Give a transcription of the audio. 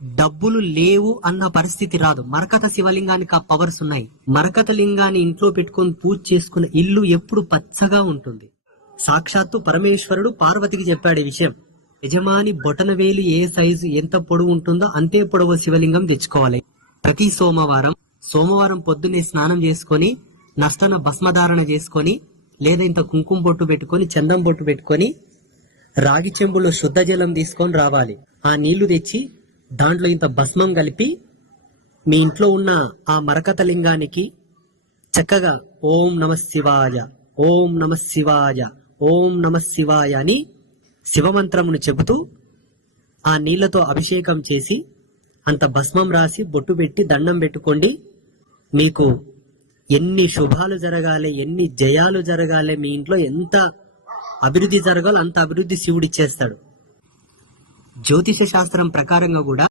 డబ్బులు లేవు అన్న పరిస్థితి రాదు. మరకత శివలింగానికి ఆ పవర్స్ ఉన్నాయి. మరకత లింగాన్ని ఇంట్లో పెట్టుకొని పూజ చేసుకున్న ఇల్లు ఎప్పుడు పచ్చగా ఉంటుంది. సాక్షాత్తు పరమేశ్వరుడు పార్వతికి చెప్పాడు ఈ విషయం. యజమాని బొటన వేలు ఏ సైజు ఎంత పొడవు ఉంటుందో అంతే పొడవు శివలింగం తెచ్చుకోవాలి. ప్రతి సోమవారం పొద్దున్నే స్నానం చేసుకొని నష్టన భస్మధారణ చేసుకొని లేదా ఇంత కుంకుమ బొట్టు పెట్టుకొని చందం బొట్టు పెట్టుకొని రాగి చెంబులో శుద్ధ జలం తీసుకొని రావాలి. ఆ నీళ్లు తెచ్చి దాంట్లో ఇంత భస్మం కలిపి మీ ఇంట్లో ఉన్న ఆ మరకత లింగానికి చక్కగా ఓం నమ శివాయ, ఓం నమ శివాయ, ఓం నమ శివాయ అని శివమంత్రమును చెబుతూ ఆ నీళ్లతో అభిషేకం చేసి అంత భస్మం రాసి బొట్టు పెట్టి దండం పెట్టుకోండి. మీకు ఎన్ని శుభాలు జరగాలి, ఎన్ని జయాలు జరగాలి, మీ ఇంట్లో ఎంత అభివృద్ధి జరగాలో అంత అభివృద్ధి శివుడిచ్చేస్తాడు. జ్యోతిష శాస్త్రం ప్రకారంగా కూడా